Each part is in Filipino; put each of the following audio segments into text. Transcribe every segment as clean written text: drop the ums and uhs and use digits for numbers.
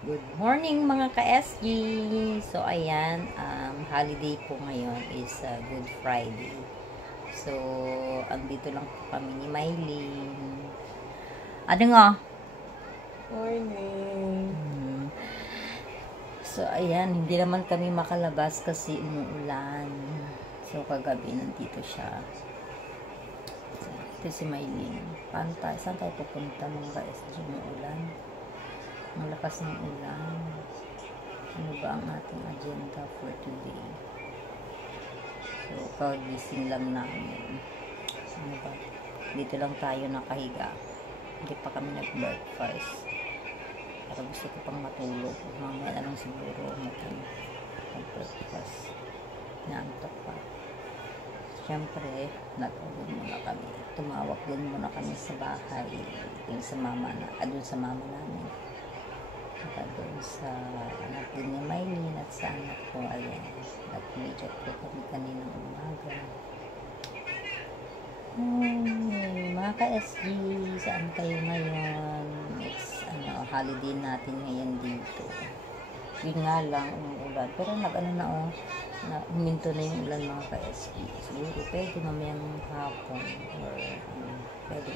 Good morning mga ka-SG! So ayan, holiday po ngayon is Good Friday. So, andito lang po kami ni Mylene. Ano nga? Morning. So ayan, hindi naman kami makalabas kasi umuulan. So kagabi nandito siya. So, ito si Mylene. Saan tayo pupunta mga ka-SG? Umuulan. Ang lakas ng ulan. Ano ba ang ating agenda for today? So, kagising lang namin. Ano ba? Dito lang tayo nakahiga. Hindi pa kami nag-breakfast. Pero gusto ko pang matulog. Mamaya na lang siguro mag-breakfast. Naantok pa. Siyempre, natulog muna kami. Tumawag din muna kami sa bahay. Doon sa mama namin. Saka doon sa anak din ni Mylene at sa anak ko, ayan. Nag-video ko kami kaninang umaga. Mga ka-SG, saan kayo ngayon? It's holiday natin ngayon dito. Yun nga lang, umuulan. Pero huminto na yung ulan mga ka-SG. Siguro pwede mamayang hapon or pwede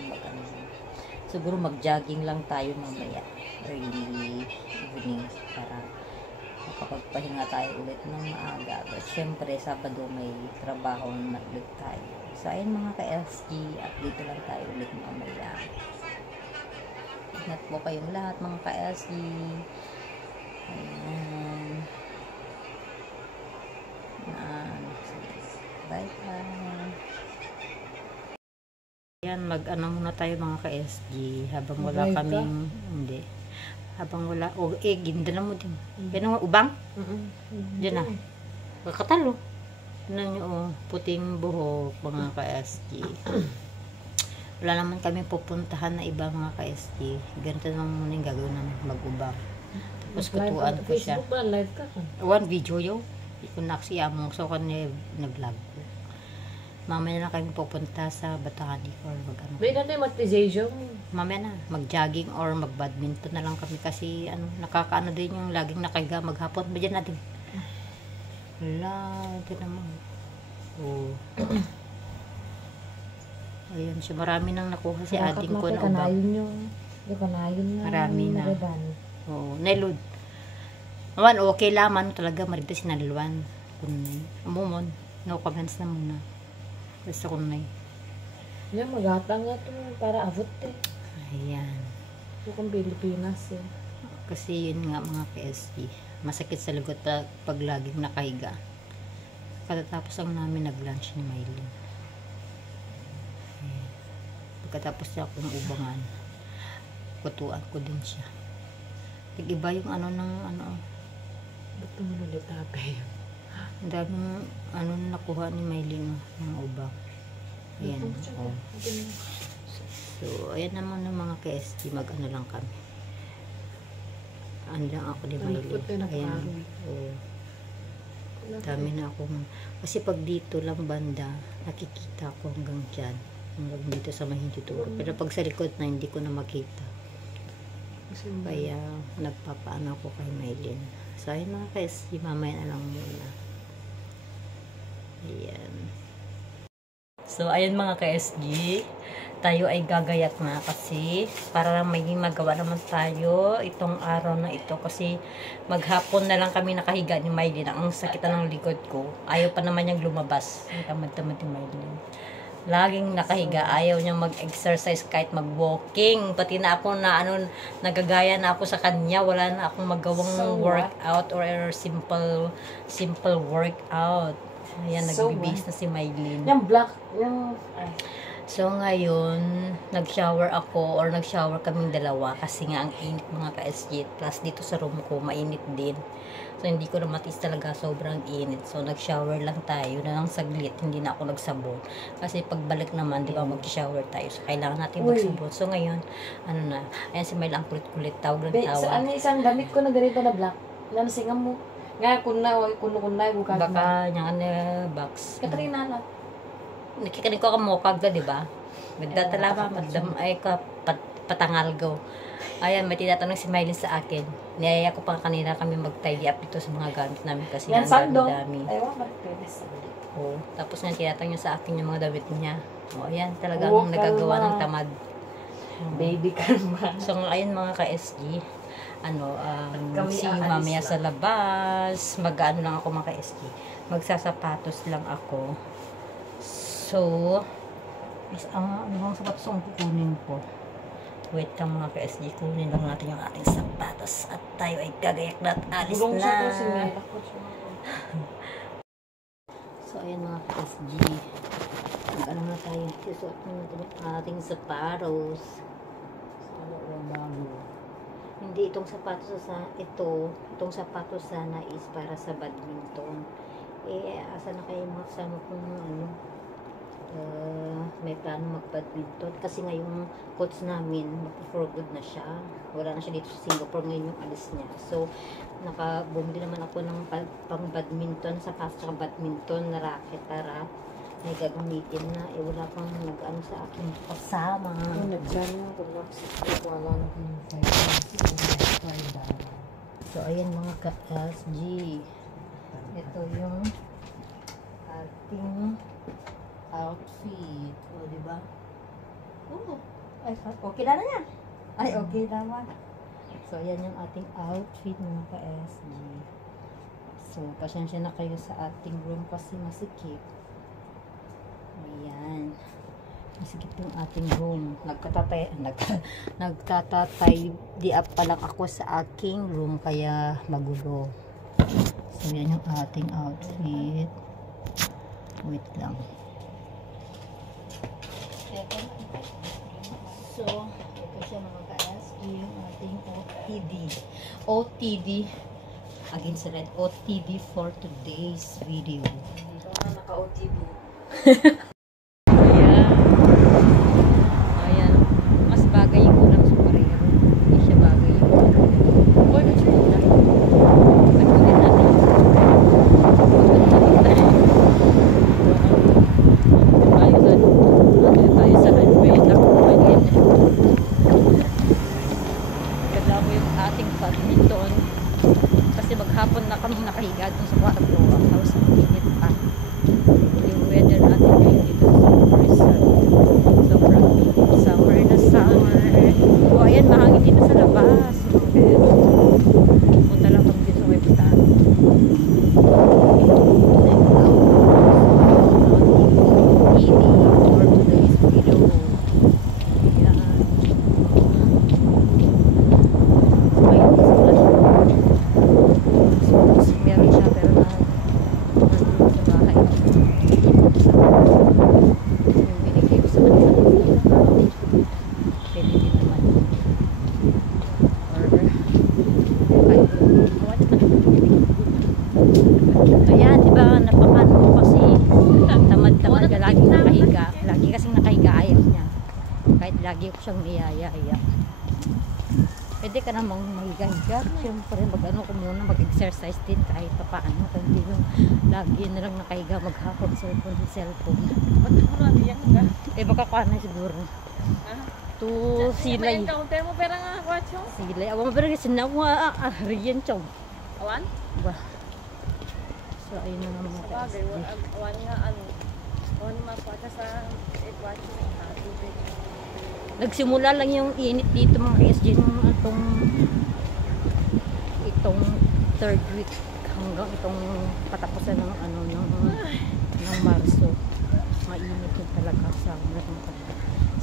siguro mag-jogging lang tayo mamaya early evening para makapagpahinga tayo ulit ng maaga. But syempre Sabado may trabaho na ulit tayo. So ayun mga ka-SG, update lang tayo ulit mamaya. Ingat po kayong lahat mga ka-SG. Ayan. Bye bye. Yan, muna tayo mga ka-SG habang wala kaming, hindi. Habang wala, ginda mo din. Yan ang ubang? Diyan na. Kakatalo. Yan yung puting buhok mga ka-SG. Wala naman kami pupuntahan na iba mga ka-SG. Ganito naman muna yung gagawin namin, mag-ubang. Tapos kutuan ko siya. One video yun. Kung naksiya mo, so kanya nag-vlog. Mamaya na kami pupunta sa Batani or mag-ano. May natin mag-tization. Mamaya na, mag-jogging or mag-badminton na lang kami kasi nakakaano din yung laging nakahiga maghapon. Bagyan natin. Wala, ito naman. Oh. Ayun siya, marami nang nakuha si ading ko na ubang. Kanayon nga. Marami na. Oo, nailod. Maman, okay laman talaga, marito sinaluan. Kunay. Amumon, no comments na muna. Basta kunay. Yan, magatang nga ito para avot eh. Ayan. Ito kung Pilipinas eh. Kasi yun nga mga PSP. Masakit sa lugot pag laging nakahiga. Pagkatapos lang namin nag-lunch ni Mylene. Pagkatapos niya akong ubangan, kutuan ko din siya. Iba yung Ba't naman ulit tape? ang daming nakuha ni Mylene ng ubang. Ayan. Oh. So, ayan naman ng mga KSG. Mag-ano lang kami. Lang ako ni Mylene. Ayan. Oh. Dami na akong, kasi pag dito lang banda, nakikita ko hanggang dyan. Hanggang dito sa mahintuturo. Pero pag sa likod na, hindi ko na makita. Kaya, nagpapaano ako kay Mylene. So, ayun mga KSG. Mamaya na lang muna. Ayan. So, ayun mga ka-SG, tayo ay gagayak na kasi para may magawa naman tayo itong araw na ito kasi maghapon na lang kami nakahiga ni Mylene. Ang sakit ng likod ko. Ayaw pa naman niyang lumabas. Tamad-tamad ni Mylene. Laging nakahiga. Ayaw niyang mag-exercise kahit mag-walking. Pati na ako nagagaya na ako sa kanya. Wala na akong magawang workout or simple workout. Ayan, nagbibis na si Mylene. Yung black, So, ngayon, nag-shower ako or nag-shower kaming dalawa kasi nga ang init mga ka-SG. Plus, dito sa room ko, mainit din. So, hindi ko na matis talaga sobrang init. So, nag-shower lang tayo na lang saglit. Hindi na ako nagsabon. Kasi pagbalik naman, di ba, mag-shower tayo. So, kailangan natin magsabon. So, ngayon, ayan si Mylene ang kulit-kulit. Tawag ng tawag. So, isang damit ko na ganito na black. Nansingan mo. Nga, kunay, bukas. Baka, niyang box. Katrina na. Nakikanin ko ka mokag na, di ba? Magdatala ba? Magdam, ay ka, patangal go. Ayan, may tinatanong si Mylene sa akin. Niyaya ko pa kanina kami mag-tidy up dito sa mga gamit namin kasi Yan, ang sando. dami. Ewan, bakit pwede sando? Oh, tapos nga tinatanong niya sa akin yung mga damit niya. O, ayan, talagang Oh, nagagawa kalma. ng tamad. Baby karma. So, ngayon mga ka-SG, Kami see you aalis mamaya na. sa labas. Mag-ano lang ako mga ka-SG. Magsasapatos lang ako. So, ano bang sapatos ang kukunin ko? Wait lang mga ka-SG, kunin lang natin yung ating sapatos at tayo ay gagayak na at alis Gulong na. siya to, si Mela ko siya. So, ayan mga ka-SG. Mag-ano na tayo. Susuot na natin yung ating sapatos. Sana walang bago. Hindi itong sapatos itong sapatos sana is para sa badminton. Asa na kayo mga kasama kung may plano mag-badminton kasi ngayong coach namin for good na siya. Wala na siya dito sa Singapore ngayon yung alis niya. So, bumili naman ako ng pang badminton, sapatos at badminton na racket para may gagamitin na. Wala pang nag-ano sa aking kasama. Nagdyan yung relax. Wala na yung So, ayan mga ka-SG. Ito yung ating outfit. O, diba? Oo. Ay, okay na niya. Ay, okay naman. So, ayan yung ating outfit mga ka-SG. So, pasensya na kayo sa ating room kasi masikip. Ayan. Masikip yung ating room. Nagtatatay di up pa lang ako sa aking room kaya magulo. So, yan yung ating outfit. Wait lang. So, ito siya mga ka-SG, yung ating OTD. Again sa red, OTD for today's video. Dito na naka-OTV. Ayan. Mas bagay yung ulang sombrero. Hindi siya bagay yung Boy, ba't siya yun? pagkunin natin. Tayo sa highway. Ganda ko yung ating badminton. Kasi maghapon na kami nakahiga dun sa kwarto. Tapos ang init pa. Yung weather natin ngayon dito sa sobrang init. Summer na summer. O ayan, mahangin dito sa labas. Punta lang kami dito sa website. For today's video. Ayan. Meron siya pero nandun sa bahay. Yung binigay ko sa kanila. Pwede din naman. Or ayan, diba napakano ko kasi tamad-tamad ka laging nakahiga. Lagi kasing nakahiga ayaw niya. Kahit lagi ko siyang niyaya-iya. Pwede ka namang mahiga-higa. Siyempre, mag-ano ko muna, mag-exercise din kahit paano. Hindi yung lagi na lang nakahiga, maghapon, cellphone. Ba't ako na diyan ka? Baka kuha na siguro. Ha? To silay. May counter mo pera nga, watch mo. Silay. Awan mo pero kasi nawa, riyan chong. Awan? Ba. So, ayun na mga Sabagay, ka-SG. awan nga ano. Awan mapata sa watch mo. Tubig. Nagsimula lang yung init dito mga ka-SG nung itong third week hanggang itong patapusan ng ng Marso. Mainit yun talaga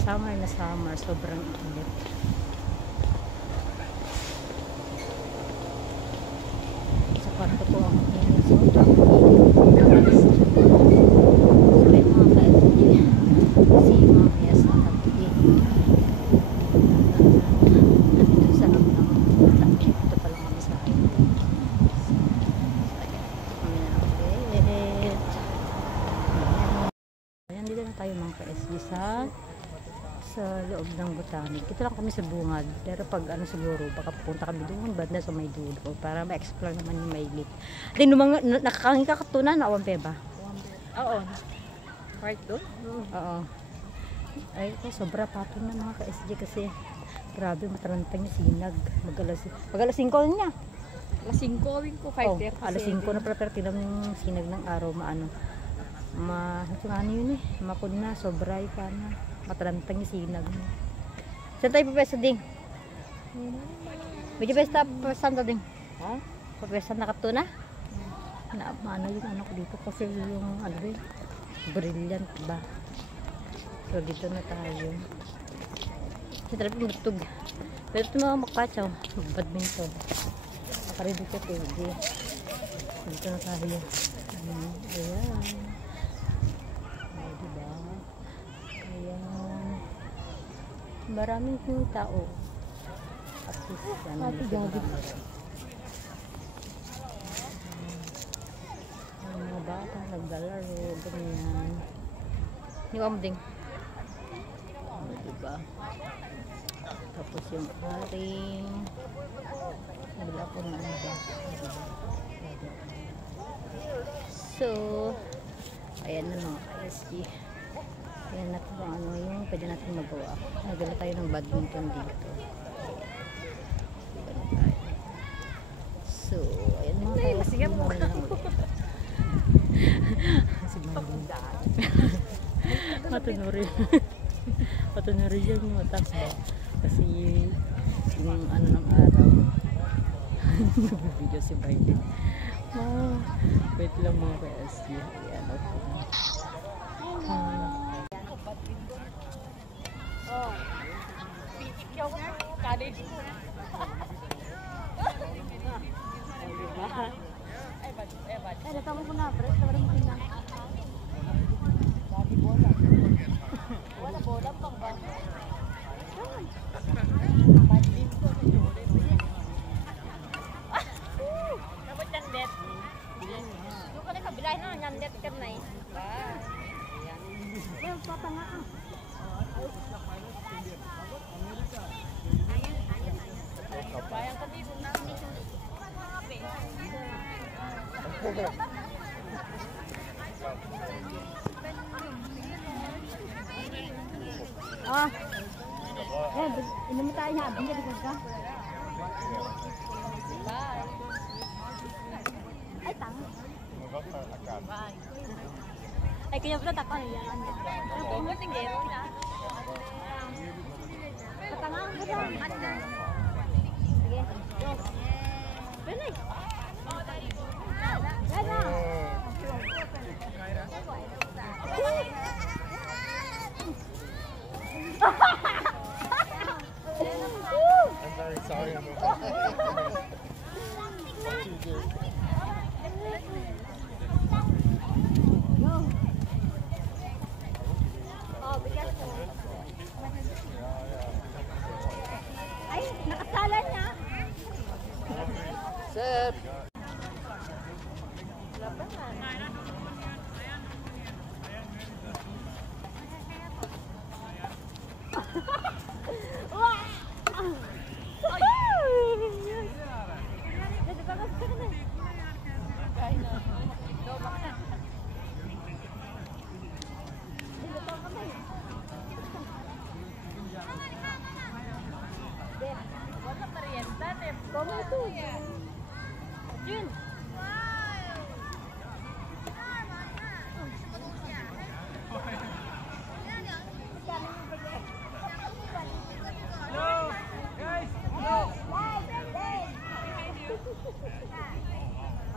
summer na summer, sobrang init. Sa kwarto ko ang init, sobrang init. So ayun mga ka-SG, si mamaya sa pag-ibig. Nandito sa loob ng takip. Ito pa lang kami sa akin. Ayan, dito na tayo mga ka-SG sa loob ng Botanic. Ito lang kami sa bungad. Pero pag ano siguro, baka pupunta kami doon banda sa may dulo para ma-explore naman yung Maylip. At yung mga nakakangin ka katunan na awampe ba? Oo. Right doon? Oo. Ay, ito sobra patong na mga ka-SG kasi Grabe, matarantang yung sinag. Mag-alas 5 niya. Alas 5 gawin ko, Oh, 5:30. alas 5 na pala, pero tingnan mo yung sinag ng araw, ano yun eh, makod na, sobray pa na. Matarantang yung sinag mo. Saan tayo pupwesto ding? Medyo besta saan tayo ding? Ha? Pupwesto na katuna? Na, ano yung ano ko dito kasi yung ano rin, brilliant ba? So dito na tayo. Kasi talaga matutog. Pero ito mga makpatsaw, badminton. Makarin dito pwede. Dito na tayo. Ayan. Diba? Ayan. Maraming tao. At least, Pati gabi. Mga bata, naglalaro, ganyan. Yung amding. Diba? Tapos yung aring wala po na ano ba. So, ayan na mga ka-SG. Ayan na po ano yung pwede natin magawa. Nagdala tayo ng badminton dito. Diba na tayo. So, ayan mga ka-SG. Si Malding. Matunurin yan yung matas ba? Kasi yung ano ng araw. Nag-video si Biden. Wait lang mga ka-SG. Ayan, okay. Ay, natawag ko na, press. Tawarin mo lang. Wala bola pang ba? Dapat nyandet. Yung ka na kabilay na, nyandet ka na eh. Ayan, patanga ka. Bayang ka dito na. Ah. Inom mo tayo habang ka dito ka. Bye. Ay, tanga. Bye. Ay, kaya pala tako niya. Ano po mo tingero na? Patanga ko ba? Sige. Go. Finish. Gana. I'm very sorry. Ay, nakasala niya. Sir! Jun.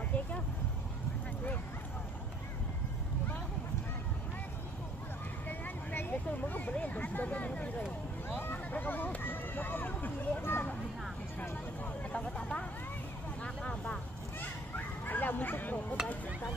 Okay ka? Gusto mo ka bread, gusto mo ng tiray. Pero mo pili ang taba-taba. Nakaba. Alam mo sa ko dahil sa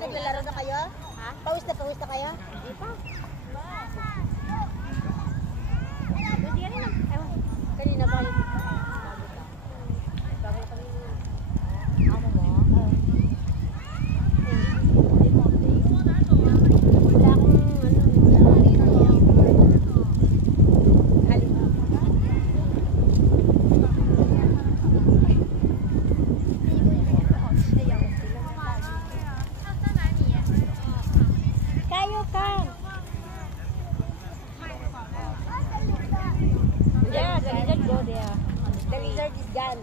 Naglalaro na kayo? Ha? Pawis na kayo? go there. The lizard is gone.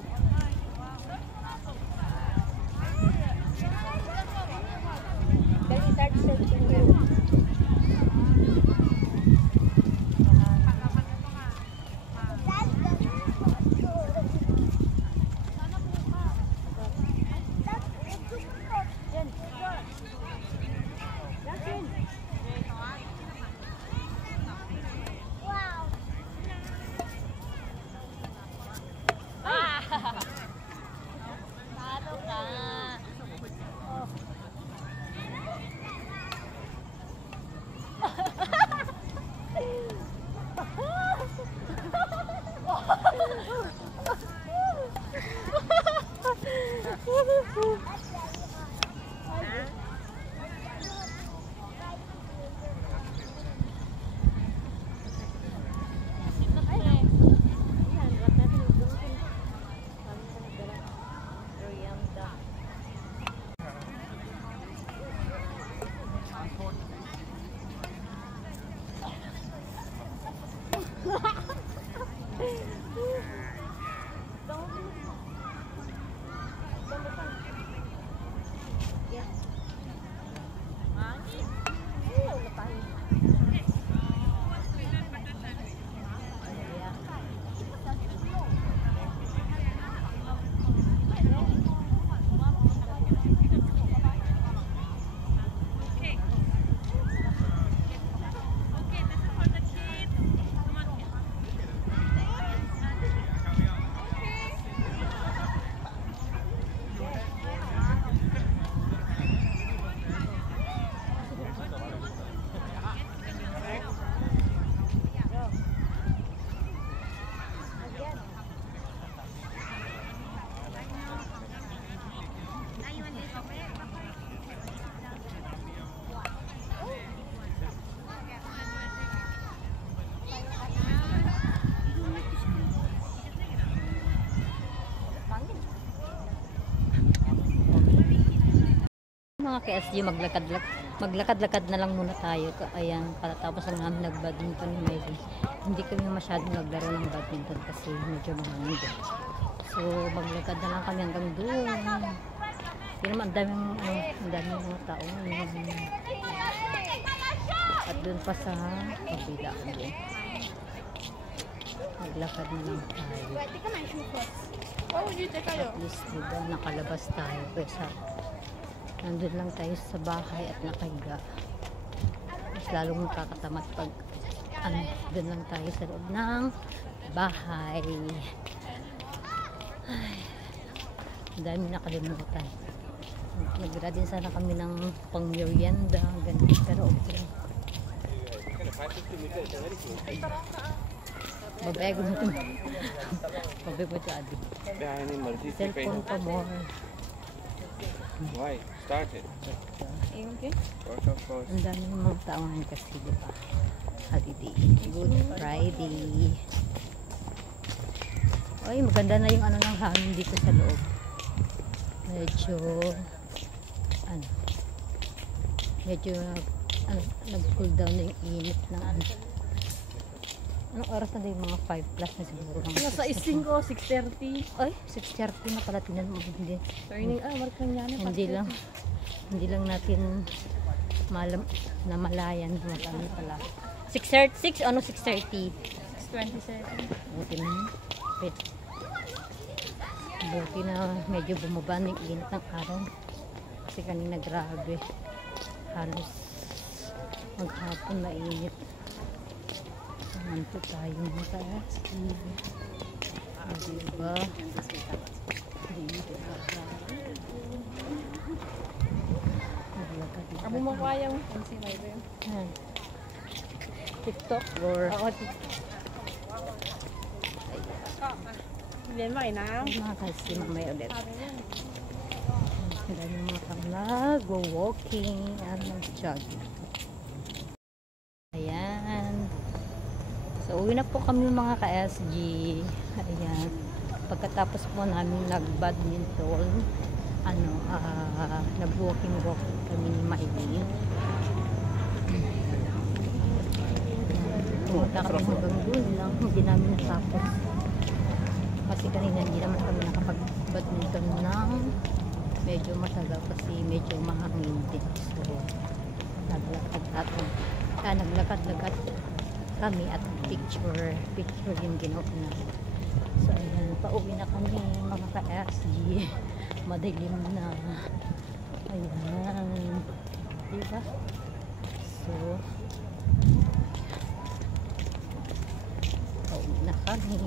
The lizard is helping you. Mga KSG, maglakad-lakad na lang muna tayo. Ayan, tapos lang namin nag-badminton ni Miley. Hindi kami masyadong naglaro ng badminton kasi medyo mahangin doon. So, maglakad na lang kami hanggang doon. Hindi naman, ang daming mga tao. At doon pa sa kabila. Maglakad na lang tayo. At least, diba, nakalabas tayo. Kesa nandun lang tayo sa bahay at nakahiga. Mas lalong makakatamad pag doon lang tayo sa loob ng bahay. Ay, ang dami nakalimutan. Nagra din sana kami ng pang-merienda, ganun, pero okay. Babae ko nito. Babae ko ito, Adi. Cellphone pa mo. Why? Start it. Okay. Work of course. Ang dami ng mga taongan kasi, di ba? Holiday. Good Friday. Ay, maganda na yung ano ng hangin dito sa loob. Medyo nag-cool down na yung init ng ano. Anong oras na din? Mga 5 plus na siguro. Nasa 5, 6:30. Ay, 6:30 na pala. Tinan mo. Hindi. Markang yan. Hindi lang natin namalayan na magkano pala. 6:30? Ano 6:30? 6:27. Buti na. Buti na medyo bumaba ng init ng araw. Kasi kanina grabe. Halos maghapon na init. Manto tayo mga KSG. Diba? Abo mo kaya mo. Ang simay ba yun? TikTok or Oo, hindi mo na. mga KSG mamaya ulit. Dahil mga nag-walking at nag-jogging. Ayan. So, uwi na po kami mga ka-SG. Ayan. Pagkatapos po namin nag-badminton, nag-walking kami ni Miley. Pumunta kami hanggang doon lang. Hindi namin natapos. Kasi kanina hindi naman kami nakapag-badminton ng medyo matagal kasi medyo mahangin din. So, naglakad-lakad kami at picture yung ginawa namin. So, ayan, pauwi na kami mga ka-SG. Madilim na. Ayan. Diba? So, pauwi na kami.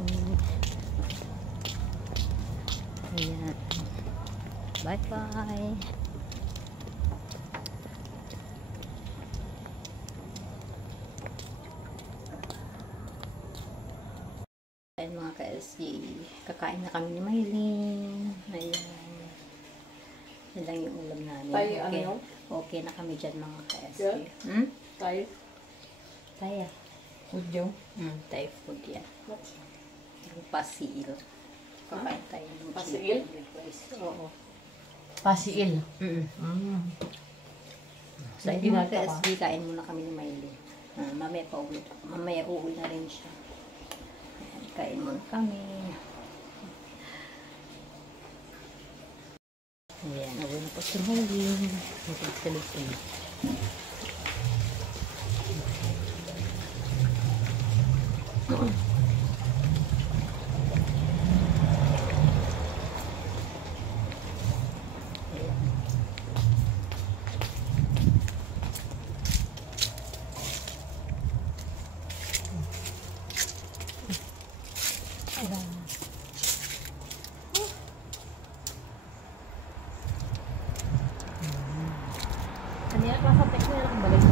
Ayan. Bye-bye. Ayan mga ka-SG. Kakain na kami ni Maylin. Ayan. Yan lang yung ulam namin. Tayo, Okay. ano? Okay na kami dyan mga ka-SG. Yeah? Hmm? Tayo. Tayo. Udyo. Tayo food yan. Yung pasil. Kakain tayo ng Pasil? chicken with rice. Oo. Pasiil. So, Hindi yung na ito, SB, kain muna kami ni Maylin. Mamaya uuwi na rin siya. Ayan, kain muna kami. Ayan, uwi na po si Maylin. Magsalita. Kanina klasa text na lang balik.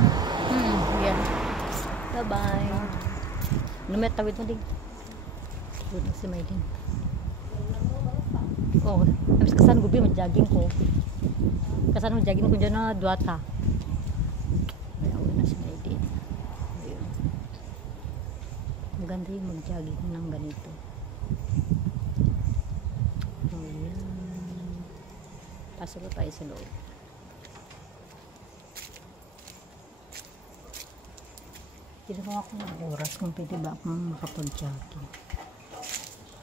Yan. Bye-bye. Numet, tawid mo din. Tawid mo si Maylin. Oo. Habis kasan gubi, mag-jogging ko. Kasan mag-jogging ko dyan na duwata. Ay, awin na si Maylin. Ayun. Maganda yung mag-jogging ng ganito. Ayan. Pasok ko tayo sa loob. Tinanong ako ng oras kung pwede ba akong makapag-jogging.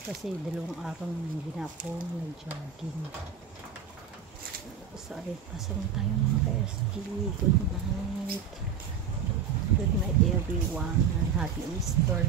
Kasi 2 araw hindi na ako nag-jogging. So, ay, pasok na tayo mga ka-SG. Good night. Good night everyone. Happy Easter.